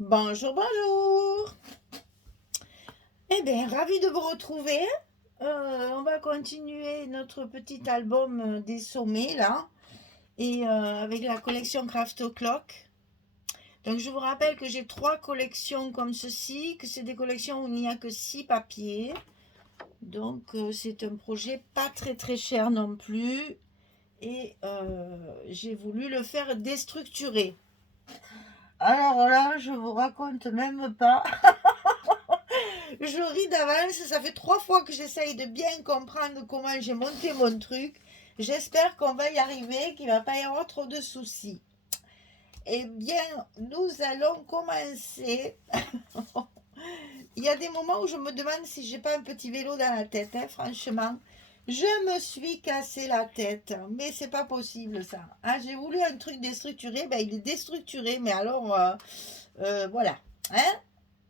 Bonjour, bonjour. Eh bien, ravi de vous retrouver. On va continuer notre petit album des sommets là, et avec la collection Craft O'Clock. Donc, je vous rappelle que j'ai trois collections comme ceci, que c'est des collections où il n'y a que 6 papiers. Donc, c'est un projet pas très très cher non plus, et j'ai voulu le faire déstructuré. Alors là, je vous raconte même pas. Je ris d'avance, ça fait 3 fois que j'essaye de bien comprendre comment j'ai monté mon truc. J'espère qu'on va y arriver, qu'il ne va pas y avoir trop de soucis. Eh bien, nous allons commencer. Il y a des moments où je me demande si j'ai pas un petit vélo dans la tête, hein, franchement. Je me suis cassé la tête, mais c'est pas possible ça. Hein, j'ai voulu un truc déstructuré, ben il est déstructuré, mais alors voilà. Hein,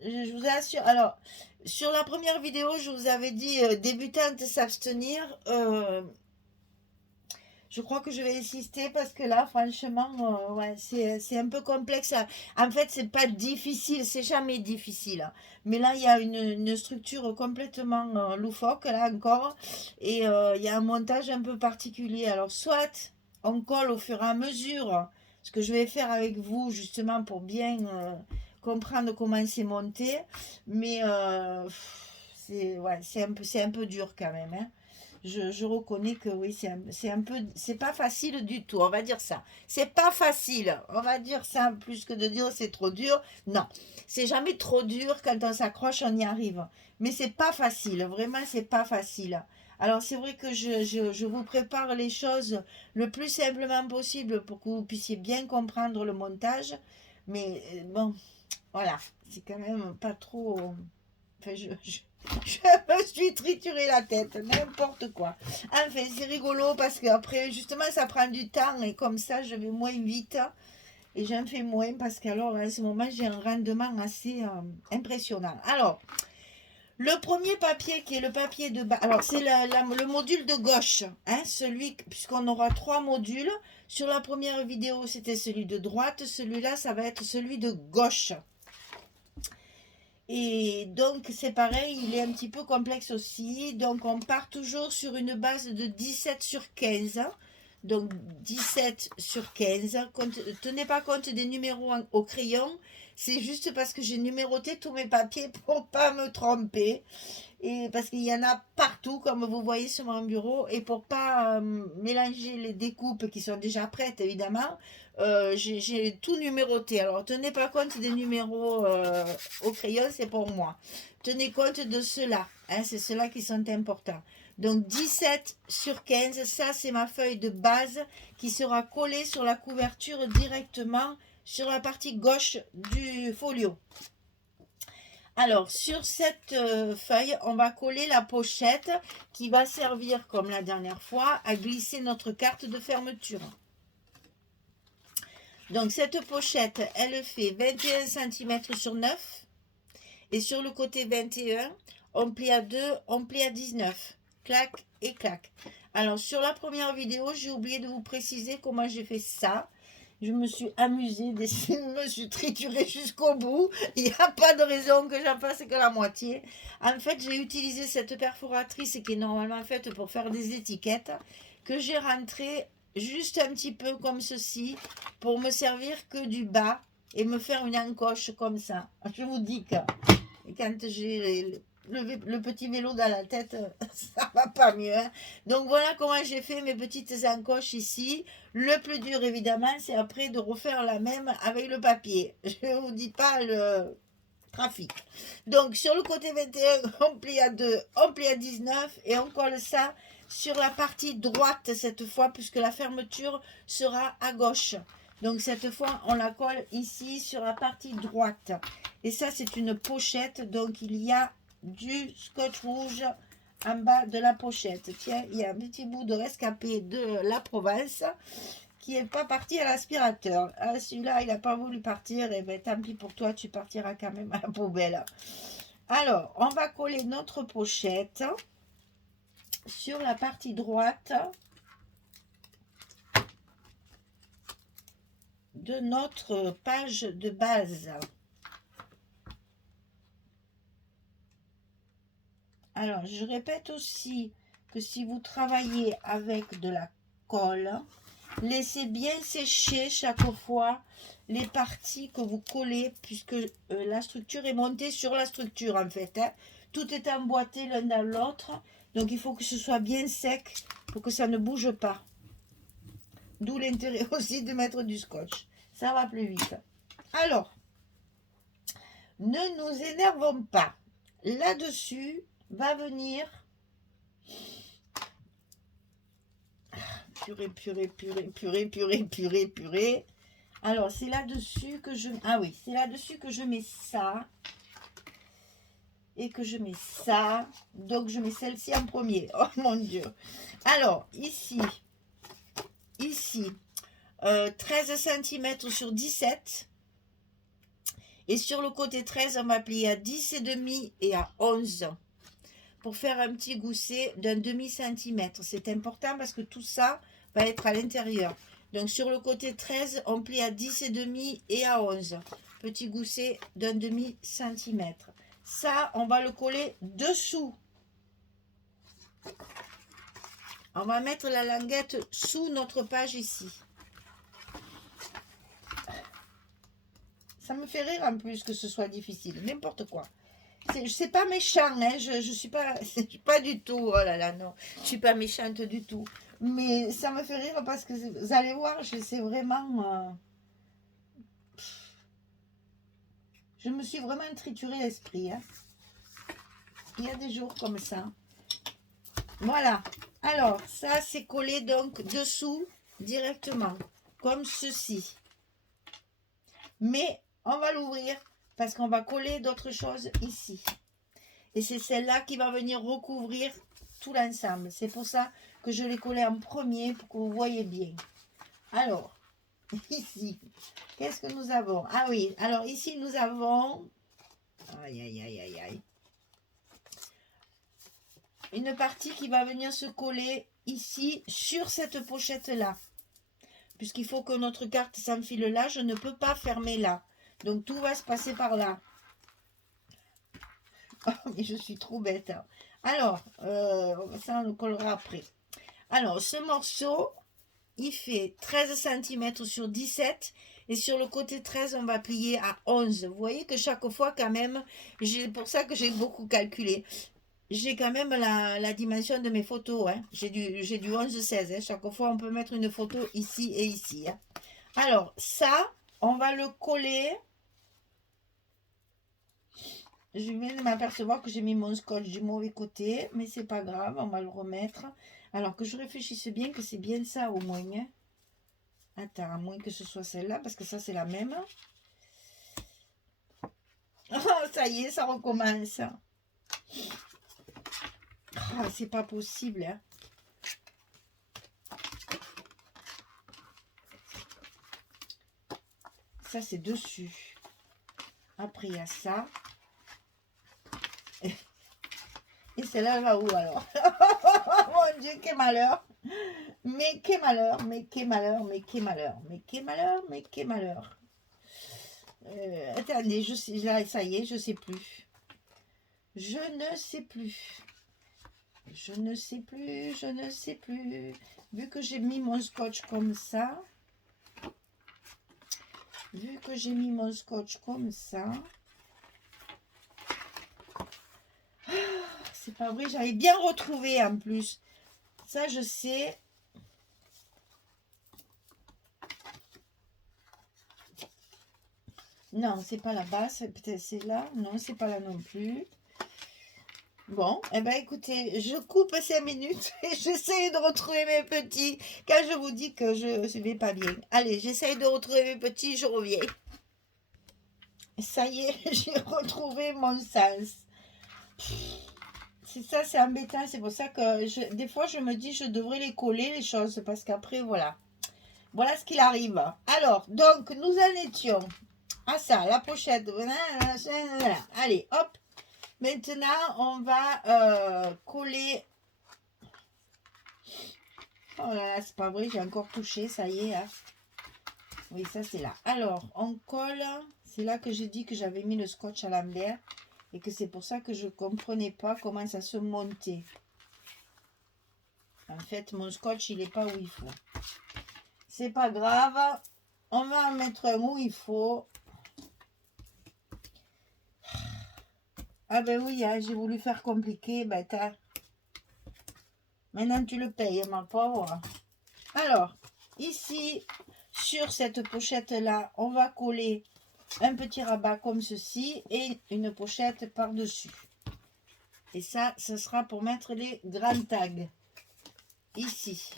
je vous assure. Alors, sur la première vidéo, je vous avais dit débutante s'abstenir. Je crois que je vais insister parce que là, franchement, ouais, c'est un peu complexe. En fait, c'est pas difficile, c'est jamais difficile, hein. Mais là, il y a une structure complètement loufoque, là encore. Et il y a un montage un peu particulier. Alors, soit on colle au fur et à mesure, ce que je vais faire avec vous, justement, pour bien comprendre comment c'est monté. Mais c'est ouais, c'est un peu dur quand même, hein. Je reconnais que oui, c'est un peu, c'est pas facile du tout, on va dire ça. C'est pas facile, on va dire ça, plus que de dire c'est trop dur. Non, c'est jamais trop dur, quand on s'accroche, on y arrive. Mais c'est pas facile, vraiment, c'est pas facile. Alors c'est vrai que je vous prépare les choses le plus simplement possible pour que vous puissiez bien comprendre le montage. Mais bon, voilà, c'est quand même pas trop. Enfin, je me suis trituré la tête, n'importe quoi. Enfin, c'est rigolo parce qu'après, justement, ça prend du temps et comme ça, je vais moins vite et j'en fais moins parce qu'alors, à ce moment, j'ai un rendement assez impressionnant. Alors, le premier papier qui est le papier de bas, alors c'est le module de gauche, hein, celui, puisqu'on aura 3 modules. Sur la première vidéo, c'était celui de droite, celui-là, ça va être celui de gauche. Et donc, c'est pareil, il est un petit peu complexe aussi. Donc, on part toujours sur une base de 17 sur 15. Donc, 17 sur 15. Tenez pas compte des numéros au crayon. C'est juste parce que j'ai numéroté tous mes papiers pour pas me tromper. Et parce qu'il y en a partout, comme vous voyez sur mon bureau. Et pour pas mélanger les découpes qui sont déjà prêtes, évidemment, j'ai tout numéroté. Alors, tenez pas compte des numéros au crayon, c'est pour moi. Tenez compte de ceux-là, hein, c'est ceux-là qui sont importants. Donc 17 sur 15, ça c'est ma feuille de base qui sera collée sur la couverture directement sur la partie gauche du folio. Alors, sur cette feuille, on va coller la pochette qui va servir, comme la dernière fois, à glisser notre carte de fermeture. Donc, cette pochette, elle fait 21 cm sur 9. Et sur le côté 21, on plie à 2, on plie à 19. Clac et clac. Alors, sur la première vidéo, j'ai oublié de vous préciser comment j'ai fait ça. Je me suis amusée, je me suis triturée jusqu'au bout. Il n'y a pas de raison que j'en fasse que la moitié. En fait, j'ai utilisé cette perforatrice qui est normalement faite pour faire des étiquettes, que j'ai rentrée juste un petit peu comme ceci, pour me servir que du bas et me faire une encoche comme ça. Je vous dis que quand j'ai le petit vélo dans la tête, ça va pas mieux, hein. Donc voilà comment j'ai fait mes petites encoches ici. Le plus dur évidemment, c'est après de refaire la même avec le papier. Je vous dis pas le trafic. Donc sur le côté 21, on plie à 2, on plie à 19 et on colle ça sur la partie droite cette fois, puisque la fermeture sera à gauche. Donc cette fois, on la colle ici sur la partie droite. Et ça, c'est une pochette. Donc il y a du scotch rouge en bas de la pochette. Tiens, il y a un petit bout de rescapé de la Provence qui n'est pas parti à l'aspirateur. Ah, celui-là, il n'a pas voulu partir. Et bien, tant pis pour toi, tu partiras quand même à la poubelle. Alors, on va coller notre pochette sur la partie droite de notre page de base. Alors, je répète aussi que si vous travaillez avec de la colle, laissez bien sécher chaque fois les parties que vous collez, puisque la structure est montée sur la structure en fait. Hein. Tout est emboîté l'un dans l'autre, donc il faut que ce soit bien sec pour que ça ne bouge pas. D'où l'intérêt aussi de mettre du scotch. Ça va plus vite. Alors, ne nous énervons pas. Là-dessus va venir... Purée. Alors, c'est là-dessus que je... Ah oui, c'est là-dessus que je mets ça. Et que je mets ça. Donc, je mets celle-ci en premier. Oh mon Dieu. Alors, ici, 13 cm sur 17. Et sur le côté 13, on va plier à 10,5 et à 11. Pour faire un petit gousset d'un demi-centimètre. C'est important parce que tout ça va être à l'intérieur. Donc sur le côté 13, on plie à 10,5 et à 11. Petit gousset d'un demi-centimètre. Ça, on va le coller dessous. On va mettre la languette sous notre page ici. Ça me fait rire en plus que ce soit difficile. N'importe quoi. C'est pas méchant, hein. Je suis pas du tout, oh là là, non, je suis pas méchante du tout, mais ça me fait rire parce que vous allez voir, c'est vraiment, je me suis vraiment trituré l'esprit, hein. Il y a des jours comme ça. Voilà, alors ça c'est collé donc dessous directement, comme ceci, mais on va l'ouvrir parce qu'on va coller d'autres choses ici. Et c'est celle-là qui va venir recouvrir tout l'ensemble. C'est pour ça que je l'ai collé en premier, pour que vous voyez bien. Alors, ici, qu'est-ce que nous avons? Ah oui, alors ici, nous avons... Aïe. Une partie qui va venir se coller ici, sur cette pochette-là. Puisqu'il faut que notre carte s'enfile là, je ne peux pas fermer là. Donc, tout va se passer par là. Oh, mais je suis trop bête. Alors, ça on le collera après. Alors, ce morceau, il fait 13 cm sur 17. Et sur le côté 13, on va plier à 11. Vous voyez que chaque fois, quand même, c'est pour ça que j'ai beaucoup calculé. J'ai quand même la dimension de mes photos. Hein. J'ai du 11-16. Hein. Chaque fois, on peut mettre une photo ici et ici. Hein. Alors, ça, on va le coller... Je viens de m'apercevoir que j'ai mis mon scotch du mauvais côté, mais c'est pas grave, on va le remettre. Alors que je réfléchisse bien que c'est bien ça au moins. Hein. Attends, à moins que ce soit celle-là, parce que ça c'est la même. Oh, ça y est, ça recommence. Oh, c'est pas possible. Hein. Ça c'est dessus. Après il y a ça. Et celle-là, elle va où alors? Mon Dieu, quel malheur! Mais quel malheur! Attendez, je sais, là, ça y est, je sais plus. Je ne sais plus. Vu que j'ai mis mon scotch comme ça. C'est pas vrai, j'avais bien retrouvé en plus. Ça, je sais. Non, c'est pas la basse, peut-être c'est là. Non, c'est pas là non plus. Bon, eh ben écoutez, je coupe 5 minutes et j'essaye de retrouver mes petits. Quand je vous dis que je ne vais pas bien. Allez, j'essaye de retrouver mes petits, je reviens. Ça y est, j'ai retrouvé mon sens. C'est ça, c'est embêtant. C'est pour ça que des fois, je me dis je devrais les coller, les choses. Parce qu'après, voilà. Voilà ce qu'il arrive. Alors, donc, nous en étions à ça, la pochette. Allez, hop. Maintenant, on va coller. Oh là là, c'est pas vrai, j'ai encore touché, ça y est. Hein. Oui, ça c'est là. Alors, on colle. C'est là que j'ai dit que j'avais mis le scotch à l'envers. Et que c'est pour ça que je ne comprenais pas comment ça se montait. En fait, mon scotch, il n'est pas où il faut. C'est pas grave. On va en mettre un où il faut. Ah ben oui, hein, j'ai voulu faire compliqué. Ben maintenant, tu le payes, ma pauvre. Alors, ici, sur cette pochette-là, on va coller un petit rabat comme ceci et une pochette par-dessus. Et ça, ce sera pour mettre les grands tags. Ici.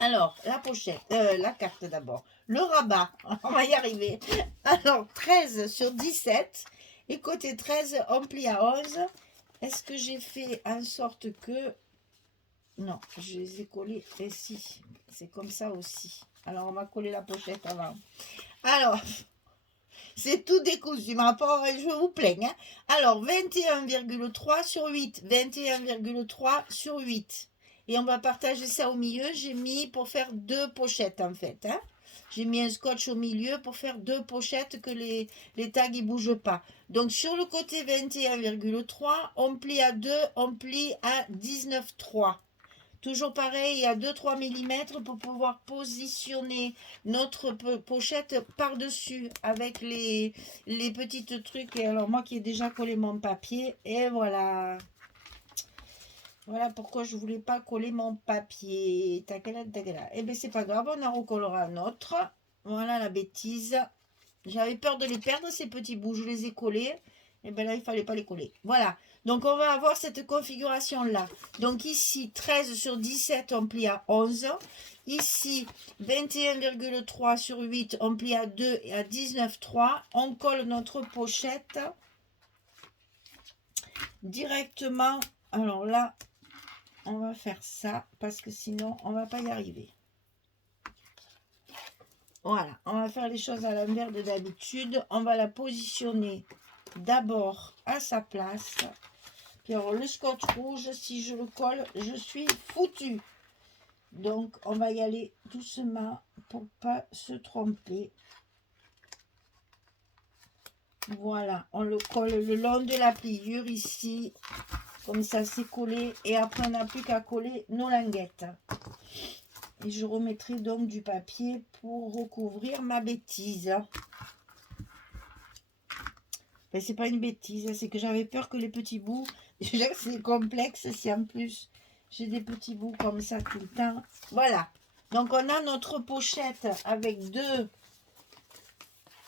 Alors, la pochette, la carte d'abord. Le rabat, on va y arriver. Alors, 13 sur 17. Et côté 13, on plie à 11. Est-ce que j'ai fait en sorte que... Non, je les ai collés ici. C'est comme ça aussi. Alors, on va coller la pochette avant. Alors, c'est tout décousu, ma pauvre, je vous plains. Hein. Alors, 21,3 sur 8. 21,3 sur 8. Et on va partager ça au milieu. J'ai mis pour faire 2 pochettes, en fait. Hein. J'ai mis un scotch au milieu pour faire 2 pochettes que les tags ne bougent pas. Donc, sur le côté 21,3, on plie à 2, on plie à 19,3. Toujours pareil, il y a 2-3 mm pour pouvoir positionner notre pochette par-dessus avec les petites trucs. Et alors moi qui ai déjà collé mon papier, et voilà. Voilà pourquoi je voulais pas coller mon papier. Eh bien c'est pas grave, on en recollera un autre. Voilà la bêtise. J'avais peur de les perdre ces petits bouts, je les ai collés. Et bien là, il ne fallait pas les coller. Voilà. Donc, on va avoir cette configuration-là. Donc, ici, 13 sur 17, on plie à 11. Ici, 21,3 sur 8, on plie à 2 et à 19,3. On colle notre pochette directement. Alors là, on va faire ça parce que sinon, on ne va pas y arriver. Voilà. On va faire les choses à l'envers de d'habitude. On va la positionner d'abord à sa place. Puis alors le scotch rouge, si je le colle, je suis foutue. Donc on va y aller doucement pour pas se tromper. Voilà, on le colle le long de la pliure ici. Comme ça c'est collé. Et après on n'a plus qu'à coller nos languettes. Et je remettrai donc du papier pour recouvrir ma bêtise. Ben, c'est pas une bêtise, c'est que j'avais peur que les petits bouts, déjà que c'est complexe si en plus j'ai des petits bouts comme ça tout le temps. Voilà, donc on a notre pochette avec 2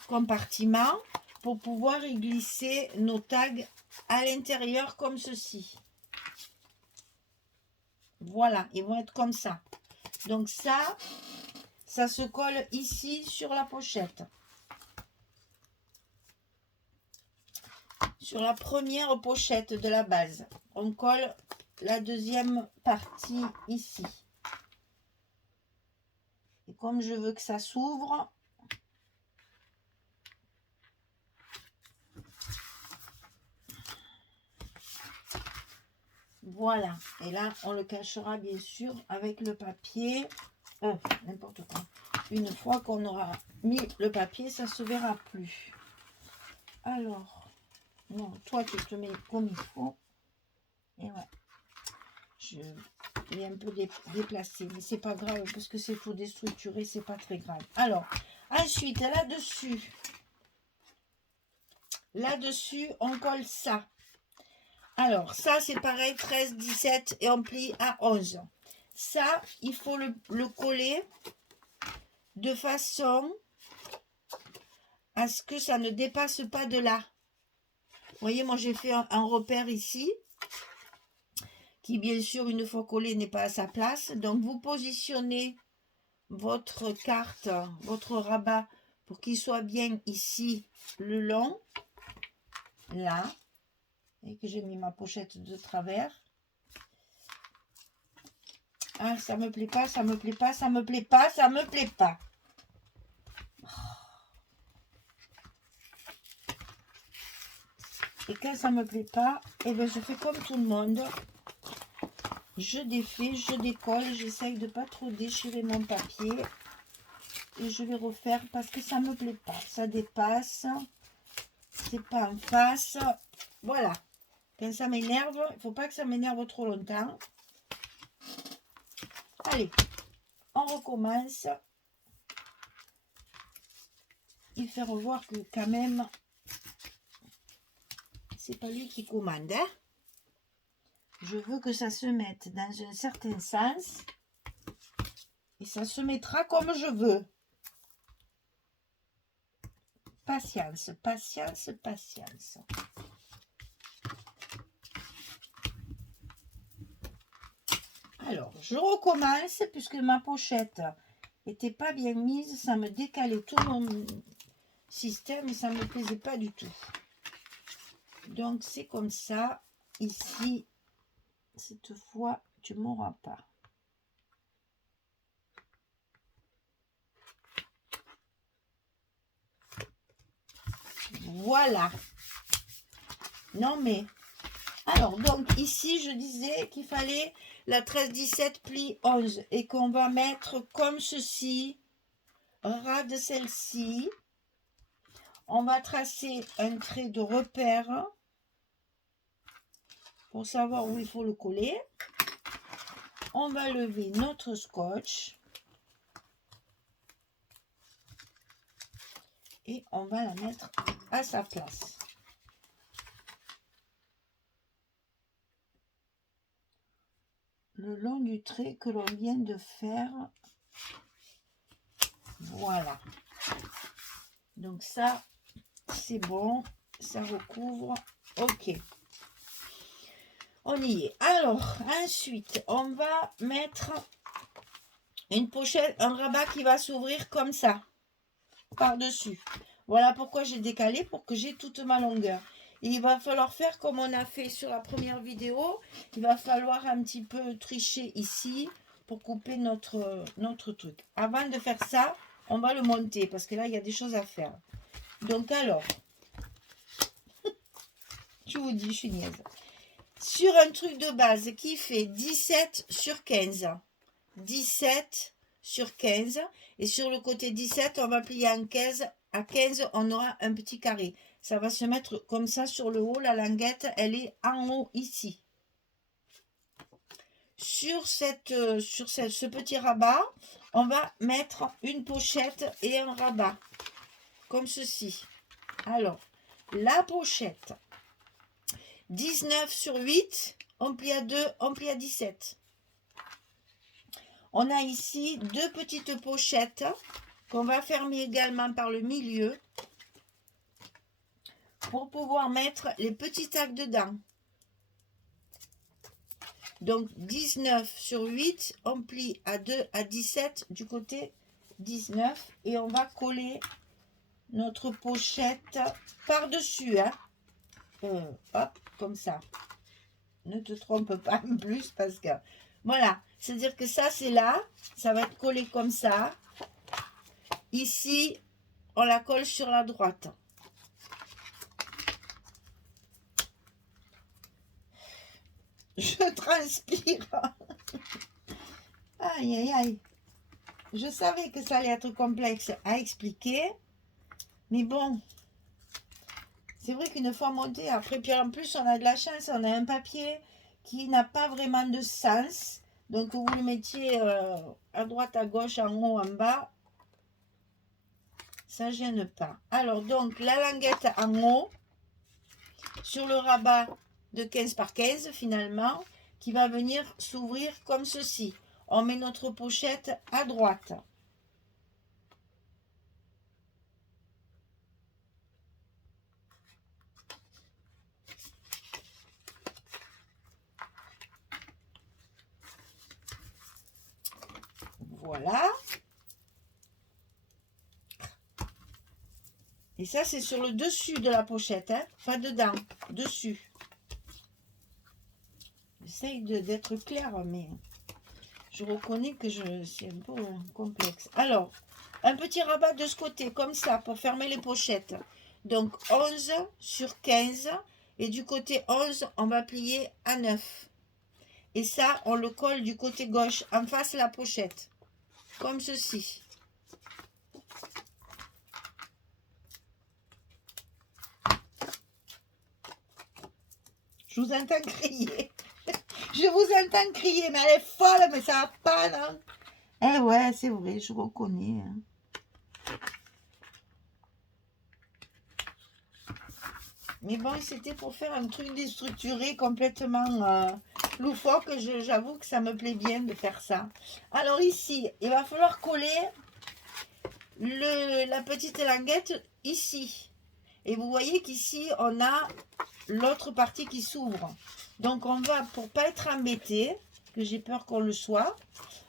compartiments pour pouvoir y glisser nos tags à l'intérieur comme ceci. Voilà, ils vont être comme ça. Donc ça se colle ici sur la pochette. Sur la première pochette de la base, on colle la deuxième partie ici. Et comme je veux que ça s'ouvre, voilà. Et là, on le cachera bien sûr avec le papier. N'importe quoi. Une fois qu'on aura mis le papier, ça ne se verra plus. Alors, non, toi tu te mets comme il faut. Et ouais. Je l'ai un peu déplacé, mais c'est pas grave parce que c'est tout déstructuré, c'est pas très grave. Alors, ensuite, là-dessus, on colle ça. Alors, ça, c'est pareil, 13, 17 et on plie à 11. Ça, il faut le coller de façon à ce que ça ne dépasse pas de là. Vous voyez, moi, j'ai fait un repère ici qui, bien sûr, une fois collé, n'est pas à sa place. Donc, vous positionnez votre carte, votre rabat, pour qu'il soit bien ici, le long, là, et que j'ai mis ma pochette de travers. Ah, ça me plaît pas, ça me plaît pas, ça me plaît pas, ça me plaît pas. Et quand ça me plaît pas, eh bien, je fais comme tout le monde. Je défais, je décolle, j'essaye de pas trop déchirer mon papier. Et je vais refaire parce que ça me plaît pas. Ça dépasse. c'est pas en face. Voilà. Quand ça m'énerve, il ne faut pas que ça m'énerve trop longtemps. Allez, on recommence. Il fait revoir que quand même, c'est pas lui qui commande. Hein? Je veux que ça se mette dans un certain sens. Et ça se mettra comme je veux. Patience, patience, patience. Alors, je recommence puisque ma pochette n'était pas bien mise. Ça me décalait tout mon système et ça ne me plaisait pas du tout. Donc, c'est comme ça. Ici, cette fois, tu ne m'auras pas. Voilà. Non, mais... Alors, donc, ici, je disais qu'il fallait la 13-17 pli 11 et qu'on va mettre comme ceci, ras de celle-ci. On va tracer un trait de repère pour savoir où il faut le coller. On va lever notre scotch et on va la mettre à sa place. Le long du trait que l'on vient de faire. Voilà. Donc ça, c'est bon. Ça recouvre. Ok. On y est. Alors, ensuite, on va mettre une pochette, un rabat qui va s'ouvrir comme ça, par-dessus. Voilà pourquoi j'ai décalé, pour que j'ai toute ma longueur. Et il va falloir faire comme on a fait sur la première vidéo. Il va falloir un petit peu tricher ici pour couper notre truc. Avant de faire ça, on va le monter parce que là, il y a des choses à faire. Donc alors, je vous dis, je suis niaise. Sur un truc de base qui fait 17 sur 15. 17 sur 15. Et sur le côté 17, on va plier en 15. À 15, on aura un petit carré. Ça va se mettre comme ça sur le haut. La languette, elle est en haut ici. Sur ce petit rabat, on va mettre une pochette et un rabat. Comme ceci. Alors, la pochette. 19 sur 8, on plie à 2, on plie à 17. On a ici deux petites pochettes qu'on va fermer également par le milieu pour pouvoir mettre les petits tacs dedans. Donc 19 sur 8, on plie à 2 à 17 du côté 19 et on va coller notre pochette par-dessus. Hein. Hop, comme ça. Ne te trompe pas en plus parce que voilà, c'est-à-dire que ça c'est là, ça va être collé comme ça. Ici, on la colle sur la droite. Je transpire. Aïe, aïe, aïe. Je savais que ça allait être complexe à expliquer. Mais bon, c'est vrai qu'une fois monté, après, puis en plus, on a de la chance, on a un papier qui n'a pas vraiment de sens. Donc, vous le mettiez à droite, à gauche, en haut, en bas. Ça ne gêne pas. Alors, donc, la languette en haut, sur le rabat de 15 par 15, finalement, qui va venir s'ouvrir comme ceci. On met notre pochette à droite. Voilà. Et ça, c'est sur le dessus de la pochette, hein, pas dedans, dessus. J'essaye d'être claire, mais je reconnais que c'est un peu complexe. Alors, un petit rabat de ce côté, comme ça, pour fermer les pochettes. Donc, 11 sur 15. Et du côté 11, on va plier à 9. Et ça, on le colle du côté gauche, en face de la pochette. Comme ceci. Je vous entends crier. Je vous entends crier, mais elle est folle, mais ça va pas, non? Eh ouais, c'est vrai, je reconnais. Hein. Mais bon, c'était pour faire un truc déstructuré, complètement loufoque. J'avoue que ça me plaît bien de faire ça. Alors ici, il va falloir coller la petite languette ici. Et vous voyez qu'ici, on a l'autre partie qui s'ouvre. Donc on va, pour pas être embêté, que j'ai peur qu'on le soit,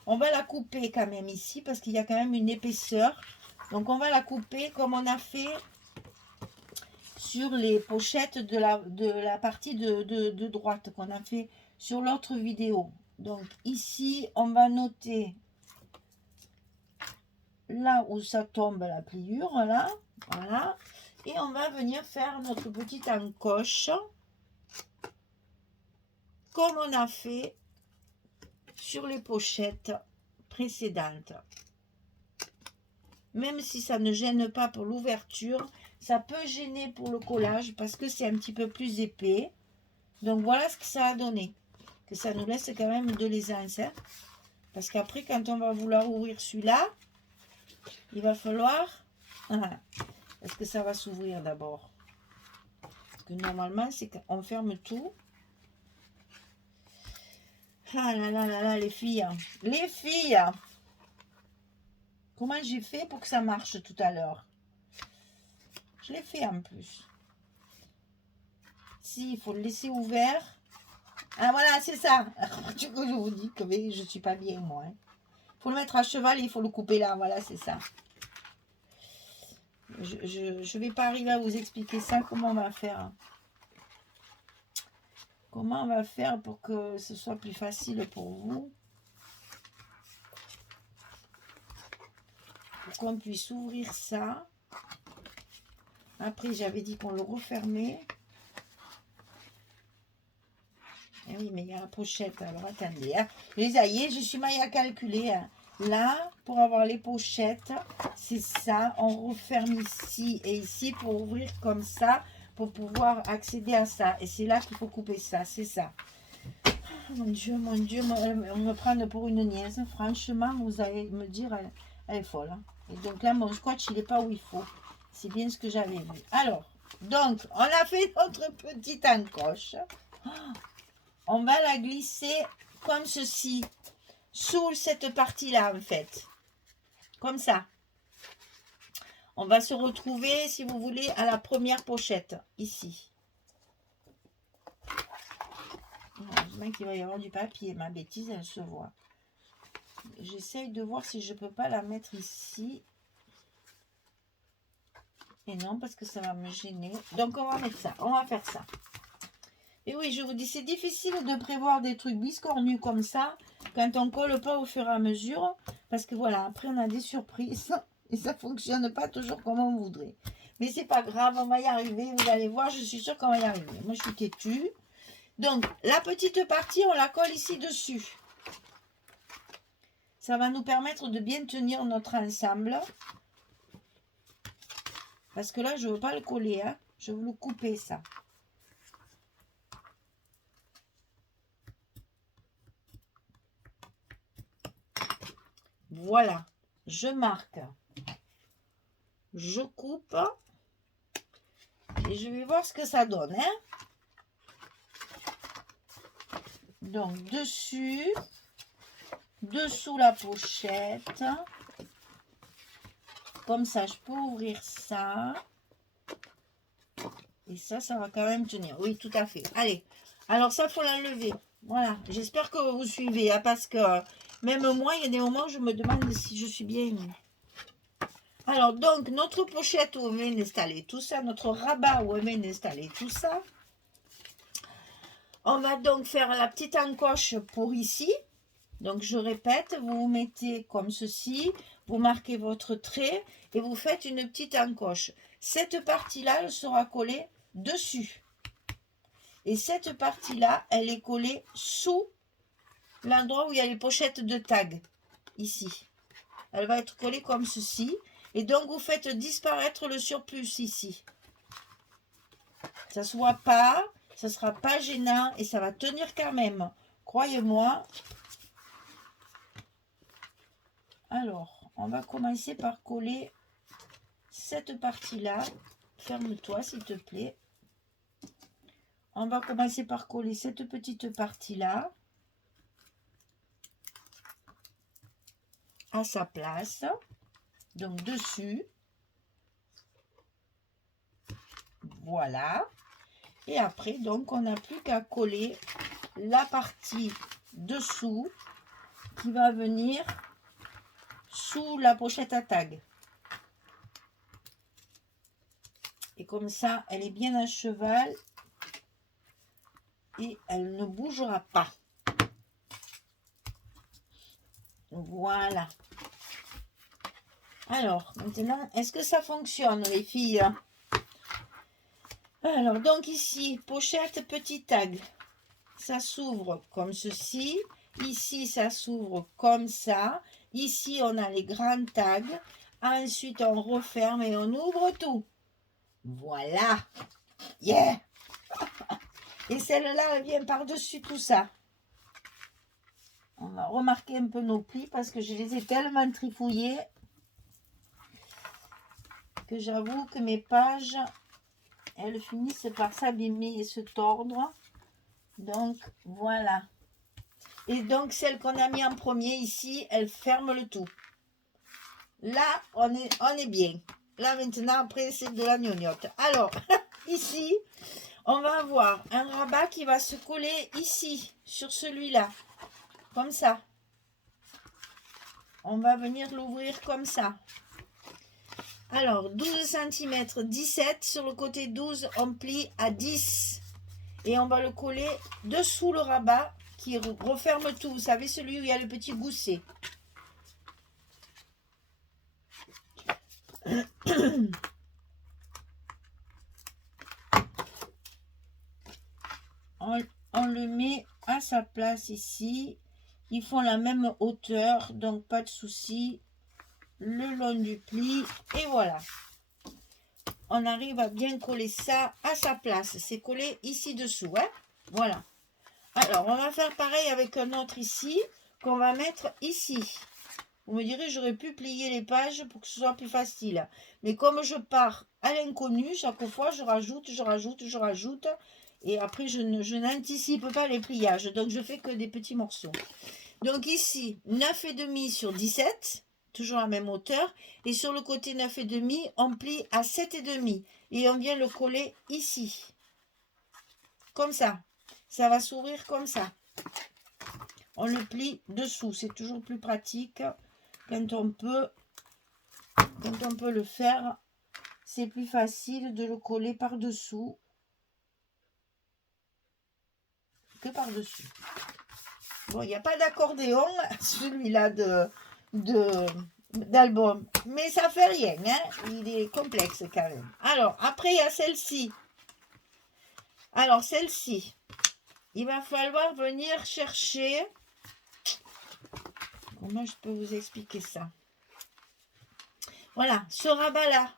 on va la couper quand même ici, parce qu'il y a quand même une épaisseur. Donc on va la couper comme on a fait sur les pochettes de la partie de droite qu'on a fait sur l'autre vidéo. Donc ici, on va noter là où ça tombe la pliure, là, voilà. Et on va venir faire notre petite encoche comme on a fait sur les pochettes précédentes. Même si ça ne gêne pas pour l'ouverture, ça peut gêner pour le collage parce que c'est un petit peu plus épais. Donc voilà ce que ça a donné. Que ça nous laisse quand même de l'aisance. Hein, parce qu'après, quand on va vouloir ouvrir celui-là, il va falloir... Est-ce que ça va s'ouvrir d'abord? Parce que normalement, c'est qu'on ferme tout. Ah là là là là, les filles. Les filles! Comment j'ai fait pour que ça marche tout à l'heure? Je l'ai fait en plus. Si, il faut le laisser ouvert. Ah voilà, c'est ça. Je vous dis que je ne suis pas bien, moi. Il faut le mettre à cheval et il faut le couper là. Voilà, c'est ça. Je ne vais pas arriver à vous expliquer ça. Comment on va faire? Comment on va faire pour que ce soit plus facile pour vous? Pour qu'on puisse ouvrir ça. Après, j'avais dit qu'on le refermait. Eh oui, mais il y a la pochette. Alors, attendez. Hein. Les aïeux, je suis mal à calculer. Hein. Là, pour avoir les pochettes, c'est ça. On referme ici et ici pour ouvrir comme ça, pour pouvoir accéder à ça. Et c'est là qu'il faut couper ça. C'est ça. Oh, mon Dieu, on me prend pour une nièce. Franchement, vous allez me dire, elle est folle. Hein. Et donc là, mon scotch, il n'est pas où il faut. C'est bien ce que j'avais vu. Alors, donc, on a fait notre petite encoche. Oh, on va la glisser comme ceci, sous cette partie-là, en fait. Comme ça. On va se retrouver, si vous voulez, à la première pochette, ici. Heureusement qu'il va y avoir du papier. Ma bêtise, elle se voit. J'essaye de voir si je ne peux pas la mettre ici. Et non, parce que ça va me gêner. Donc, on va mettre ça. On va faire ça. Et oui, je vous dis, c'est difficile de prévoir des trucs biscornus comme ça quand on ne colle pas au fur et à mesure. Parce que voilà, après on a des surprises et ça ne fonctionne pas toujours comme on voudrait. Mais c'est pas grave, on va y arriver. Vous allez voir, je suis sûre qu'on va y arriver. Moi, je suis têtue. Donc, la petite partie, on la colle ici dessus. Ça va nous permettre de bien tenir notre ensemble. Parce que là, je ne veux pas le coller. Hein. Je veux le couper, ça. Voilà, je marque, je coupe et je vais voir ce que ça donne. Hein. Donc, dessus, dessous la pochette, comme ça, je peux ouvrir ça. Et ça, ça va quand même tenir. Oui, tout à fait. Allez, alors ça, il faut l'enlever. Voilà, j'espère que vous suivez, hein, parce que... Même moi, il y a des moments où je me demande si je suis bien. Alors, donc, notre pochette où on vient d'installer tout ça, notre rabat où on vient d'installer tout ça. On va donc faire la petite encoche pour ici. Donc, je répète, vous vous mettez comme ceci, vous marquez votre trait et vous faites une petite encoche. Cette partie-là, elle sera collée dessus. Et cette partie-là, elle est collée sous l'endroit où il y a les pochettes de tag, ici. Elle va être collée comme ceci. Et donc, vous faites disparaître le surplus ici. Ça ne se voit pas. Ce ne sera pas gênant et ça va tenir quand même. Croyez-moi. Alors, on va commencer par coller cette partie-là. Ferme-toi, s'il te plaît. On va commencer par coller cette petite partie-là à sa place. Donc, dessus. Voilà. Et après, donc, on n'a plus qu'à coller la partie dessous qui va venir sous la pochette à tag. Et comme ça, elle est bien à cheval et elle ne bougera pas. Voilà. Alors, maintenant, est-ce que ça fonctionne, les filles? Alors, donc ici, pochette, petit tag. Ça s'ouvre comme ceci. Ici, ça s'ouvre comme ça. Ici, on a les grands tags. Ensuite, on referme et on ouvre tout. Voilà. Yeah. Et celle-là, elle vient par-dessus tout ça. On va remarquer un peu nos plis parce que je les ai tellement trifouillés que j'avoue que mes pages, elles finissent par s'abîmer et se tordre. Donc, voilà. Et donc, celle qu'on a mis en premier ici, elle ferme le tout. Là, on est bien. Là, maintenant, après, c'est de la gnognotte. Alors, ici, on va avoir un rabat qui va se coller ici, sur celui-là. Comme ça. On va venir l'ouvrir comme ça. Alors, 12 cm, 17. Sur le côté 12, on plie à 10. Et on va le coller dessous le rabat qui referme tout. Vous savez, celui où il y a le petit gousset. On le met à sa place ici. Ils font la même hauteur, donc pas de souci. Le long du pli, et voilà. On arrive à bien coller ça à sa place. C'est collé ici dessous, hein? Voilà. Alors, on va faire pareil avec un autre ici, qu'on va mettre ici. Vous me direz, j'aurais pu plier les pages pour que ce soit plus facile. Mais comme je pars à l'inconnu, chaque fois, je rajoute. Et après, je n'anticipe pas les pliages. Donc, je fais que des petits morceaux. Donc ici, 9,5 sur 17. Toujours la même hauteur. Et sur le côté 9,5, on plie à 7,5. Et on vient le coller ici. Comme ça. Ça va s'ouvrir comme ça. On le plie dessous. C'est toujours plus pratique quand on peut le faire. C'est plus facile de le coller par-dessous que par-dessus. Bon, il n'y a pas d'accordéon, celui-là d'album. Mais ça fait rien, hein. Il est complexe quand même. Alors, après, il y a celle-ci. Alors, celle-ci, il va falloir venir chercher... Comment je peux vous expliquer ça? Voilà, ce rabat-là.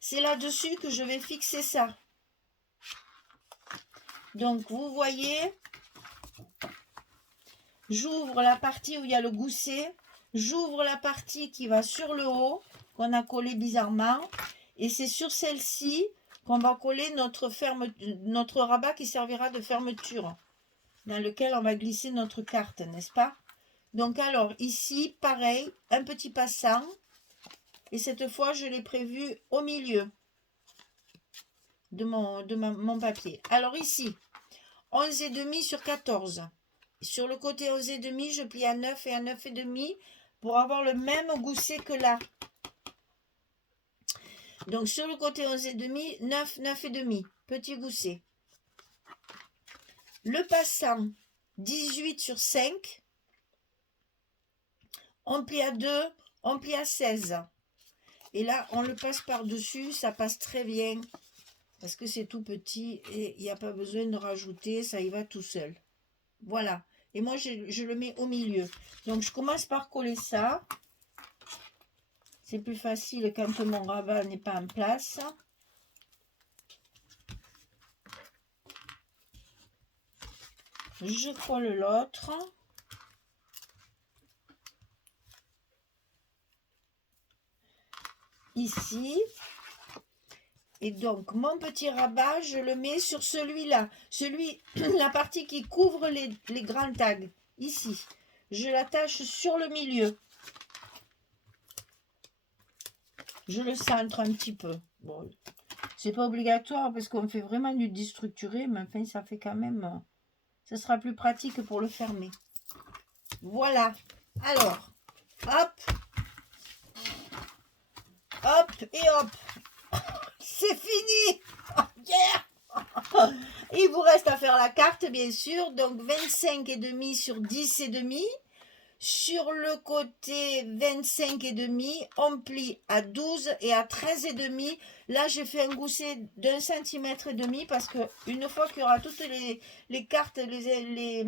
C'est là-dessus que je vais fixer ça. Donc, vous voyez, j'ouvre la partie où il y a le gousset. J'ouvre la partie qui va sur le haut, qu'on a collé bizarrement. Et c'est sur celle-ci qu'on va coller notre rabat qui servira de fermeture, dans lequel on va glisser notre carte, n'est-ce pas? Donc alors, ici, pareil, un petit passant. Et cette fois, je l'ai prévu au milieu de mon papier. Alors ici, 11,5 sur 14. Sur le côté 11,5, je plie à 9 et à 9,5 pour avoir le même gousset que là. Donc sur le côté 11,5, 9, 9,5, petit gousset. Le passant, 18 sur 5. On plie à 2, on plie à 16. Et là, on le passe par-dessus, ça passe très bien. Parce que c'est tout petit et il n'y a pas besoin de rajouter, ça y va tout seul. Voilà. Et moi, je le mets au milieu. Donc, je commence par coller ça. C'est plus facile quand mon rabat n'est pas en place. Je colle l'autre. Ici. Et donc, mon petit rabat, je le mets sur celui-là. La partie qui couvre les grands tags. Ici. Je l'attache sur le milieu. Je le centre un petit peu. Bon, c'est pas obligatoire parce qu'on fait vraiment du déstructuré, mais enfin, ça fait quand même... Ça sera plus pratique pour le fermer. Voilà. Alors, hop. Hop et hop. C'est fini. Yeah. Il vous reste à faire la carte, bien sûr. Donc, 25,5 sur 10,5. Sur le côté 25,5, on plie à 12 et à 13,5. Là, j'ai fait un gousset d'1,5 cm parce que une fois qu'il y aura toutes les cartes, les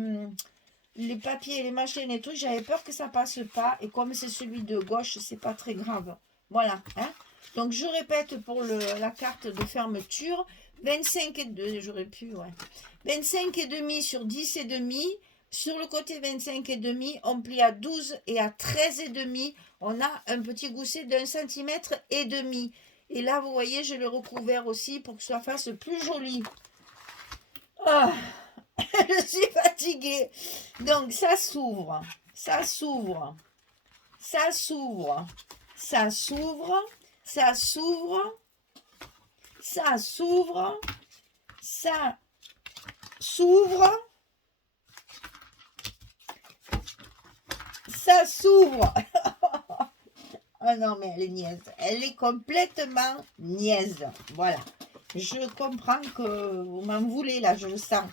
papiers, les machines et tout, j'avais peur que ça passe pas. Et comme c'est celui de gauche, c'est pas très grave. Voilà. Hein. Donc, je répète pour la carte de fermeture. 25,2, j'aurais pu, ouais. 25,5 sur 10,5. Sur le côté 25,5, on plie à 12 et à 13,5. On a un petit gousset d'1,5 cm. Et là, vous voyez, je l'ai recouvert aussi pour que ça fasse plus joli. Ah, je suis fatiguée. Donc, ça s'ouvre. Ça s'ouvre. Ça s'ouvre. Ça s'ouvre. Ça s'ouvre. Ça s'ouvre. Ça s'ouvre. Ça s'ouvre. Ah non, mais elle est niaise. Elle est complètement niaise. Voilà. Je comprends que vous m'en voulez, là. Je le sens.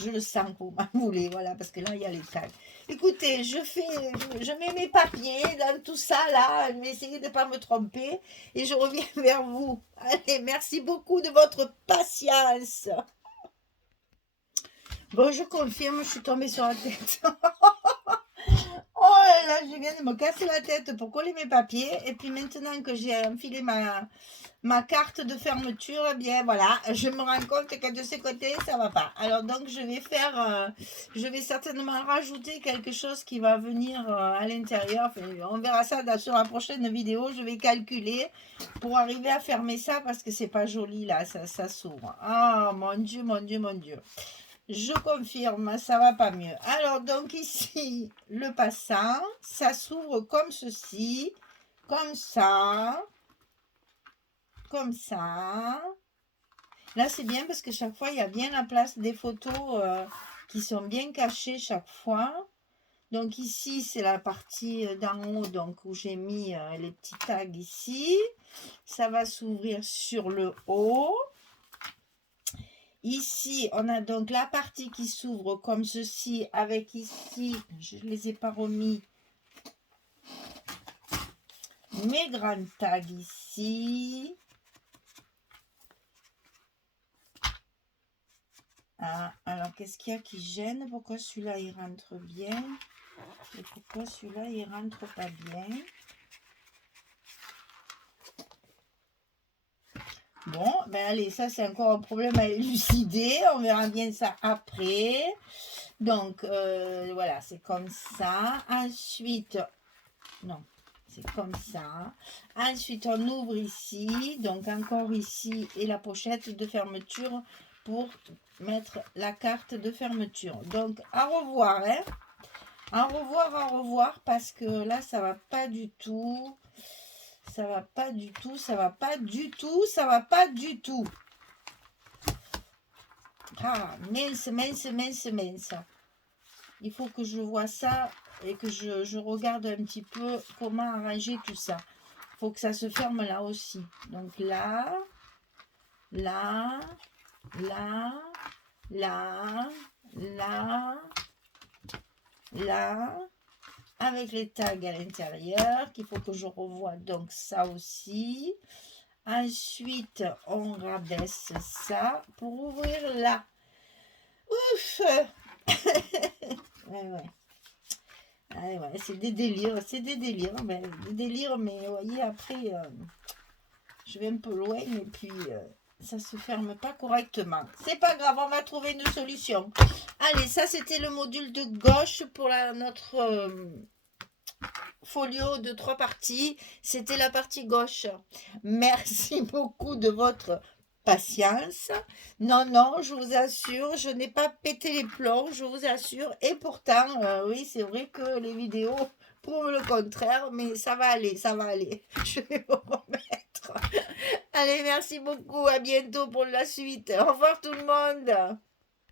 Je le sens que vous m'en voulez. Voilà, parce que là, il y a les tags. Écoutez, je mets mes papiers dans tout ça, là. Je vais essayer de ne pas me tromper. Et je reviens vers vous. Allez, merci beaucoup de votre patience. Bon, je confirme, je suis tombée sur la tête. Oh là là, je viens de me casser la tête pour coller mes papiers. Et puis maintenant que j'ai enfilé ma carte de fermeture, eh bien voilà, je me rends compte que de ce côté, ça va pas. Alors donc, je vais certainement rajouter quelque chose qui va venir à l'intérieur. Enfin, on verra ça sur la prochaine vidéo. Je vais calculer pour arriver à fermer ça parce que c'est pas joli là, ça s'ouvre. Ah, mon Dieu, mon Dieu, mon Dieu. Je confirme, ça va pas mieux. Alors, donc ici, le passant, ça s'ouvre comme ceci, comme ça, comme ça. Là, c'est bien parce que chaque fois, il y a bien la place des photos qui sont bien cachées chaque fois. Donc ici, c'est la partie d'en haut, donc où j'ai mis les petits tags ici. Ça va s'ouvrir sur le haut. Ici, on a donc la partie qui s'ouvre comme ceci, avec ici, je ne les ai pas remis, mes grands tags ici. Ah, alors, qu'est-ce qu'il y a qui gêne? Pourquoi celui-là, il rentre bien? Et pourquoi celui-là, il rentre pas bien? Bon, ben allez, ça, c'est encore un problème à élucider. On verra bien ça après. Donc, voilà, c'est comme ça. Ensuite, non, c'est comme ça. Ensuite, on ouvre ici. Donc, encore ici. Et la pochette de fermeture pour mettre la carte de fermeture. Donc, au revoir. Hein. Au revoir. Parce que là, ça va pas du tout. Ça va pas du tout. Ça va pas du tout. Ça va pas du tout. Ah, mince, mince, mince, mince. Il faut que je vois ça et que je regarde un petit peu comment arranger tout ça. Il faut que ça se ferme là aussi. Donc là, là, là, là, là, là, avec les tags à l'intérieur, qu'il faut que je revoie donc ça aussi. Ensuite, on rabaisse ça pour ouvrir là. Ouf. Ouais. Ah ouais, c'est des délires, mais vous voyez, après, je vais un peu loin, et puis, ça se ferme pas correctement. C'est pas grave, on va trouver une solution. Allez, ça c'était le module de gauche pour notre folio de 3 parties. C'était la partie gauche. Merci beaucoup de votre patience. Non, non, je vous assure, je n'ai pas pété les plombs, je vous assure. Et pourtant, oui, c'est vrai que les vidéos prouvent le contraire, mais ça va aller, ça va aller. Je vais me remettre. Allez, merci beaucoup, à bientôt pour la suite. Au revoir tout le monde.